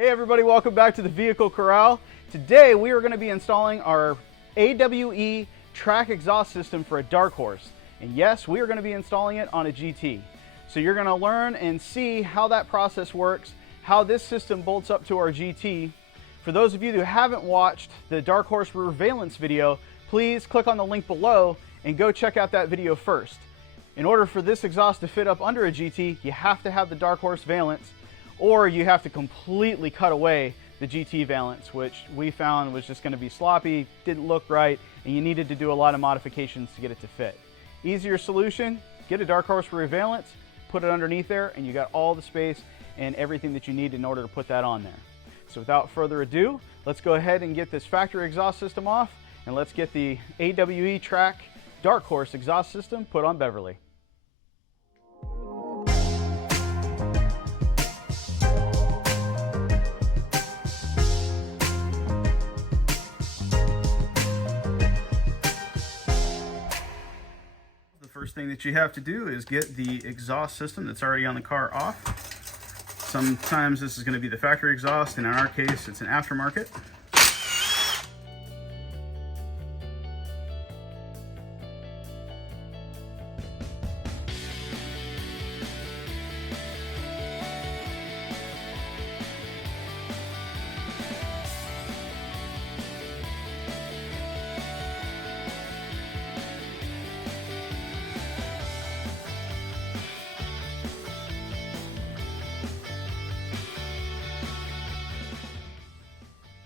Hey everybody, welcome back to the Vehicle Corral. Today we are going to be installing our AWE Track Exhaust system for a Darkhorse. And yes, we are going to be installing it on a GT. So you're going to learn and see how that process works, how this system bolts up to our GT. For those of you who haven't watched the Darkhorse Rear Valance video, please click on the link below and go check out that video first. In order for this exhaust to fit up under a GT, you have to have the Darkhorse Valance, or you have to completely cut away the GT Valance, which we found was just going to be sloppy, didn't look right, and you needed to do a lot of modifications to get it to fit. Easier solution, get a Darkhorse Rear Valance, put it underneath there, and you got all the space and everything that you need in order to put that on there. So without further ado, let's go ahead and get this factory exhaust system off, and let's get the AWE Track Darkhorse exhaust system put on Beverly. First thing that you have to do is get the exhaust system that's already on the car off. Sometimes this is going to be the factory exhaust, and in our case it's an aftermarket.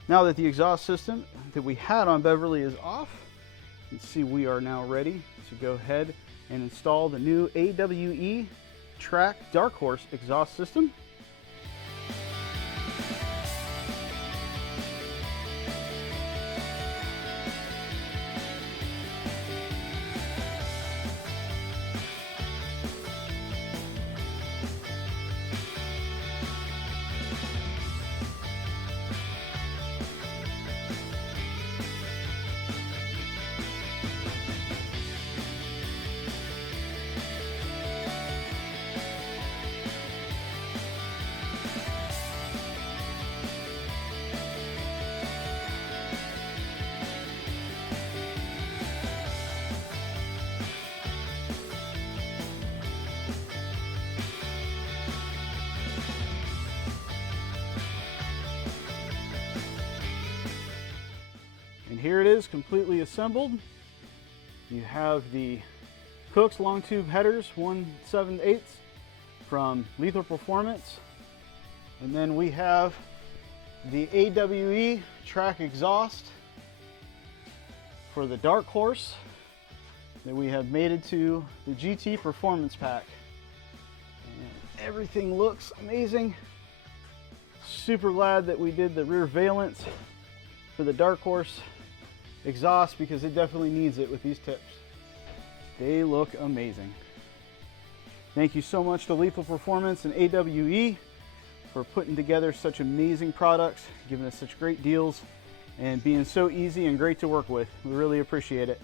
Now that the exhaust system that we had on Beverly is off, you can see we are now ready to go ahead and install the new AWE Track Darkhorse exhaust system. And here it is, completely assembled. You have the Cook's long tube headers, 1/7/8 from Lethal Performance. And then we have the AWE Track Exhaust for the Darkhorse that we have mated to the GT Performance Pack. And everything looks amazing. Super glad that we did the Rear Valance for the Darkhorse exhaust, because it definitely needs it with these tips. They look amazing. Thank you so much to Lethal Performance and AWE for putting together such amazing products, giving us such great deals, and being so easy and great to work with. We really appreciate it.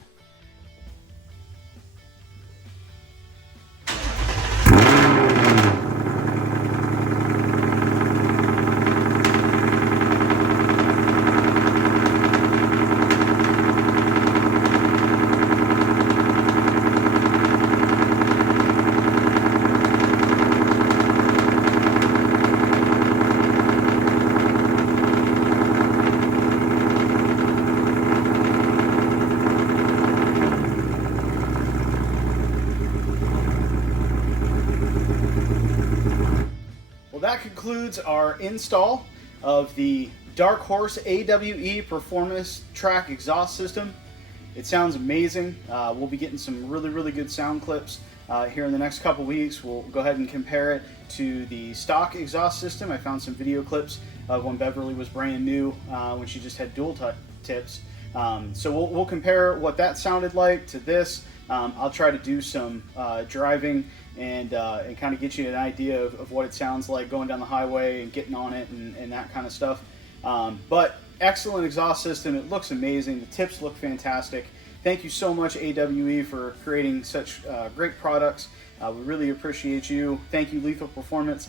That concludes our install of the Darkhorse AWE Performance Track Exhaust System. It sounds amazing. We'll be getting some really good sound clips here in the next couple weeks. We'll go ahead and compare it to the stock exhaust system. I found some video clips of when Beverly was brand new, when she just had dual tips. So we'll compare what that sounded like to this. I'll try to do some driving and kind of get you an idea of what it sounds like going down the highway and getting on it and that kind of stuff. But excellent exhaust system. It looks amazing. The tips look fantastic. Thank you so much, AWE, for creating such great products. We really appreciate you. Thank you, Lethal Performance,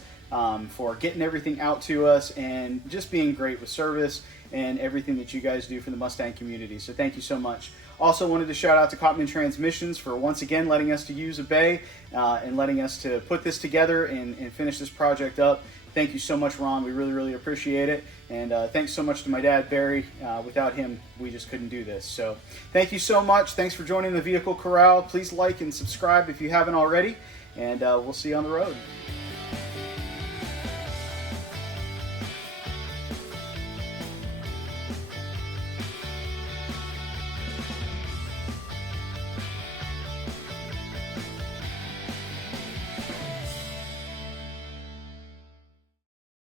for getting everything out to us and just being great with service and everything that you guys do for the Mustang community. So thank you so much. Also wanted to shout out to Cotman Transmissions for once again letting us to use a bay and letting us to put this together and finish this project up. Thank you so much, Ron. We really, really appreciate it. And thanks so much to my dad, Barry. Without him, we just couldn't do this. So thank you so much. Thanks for joining the Vehicle Corral. Please like and subscribe if you haven't already. And we'll see you on the road.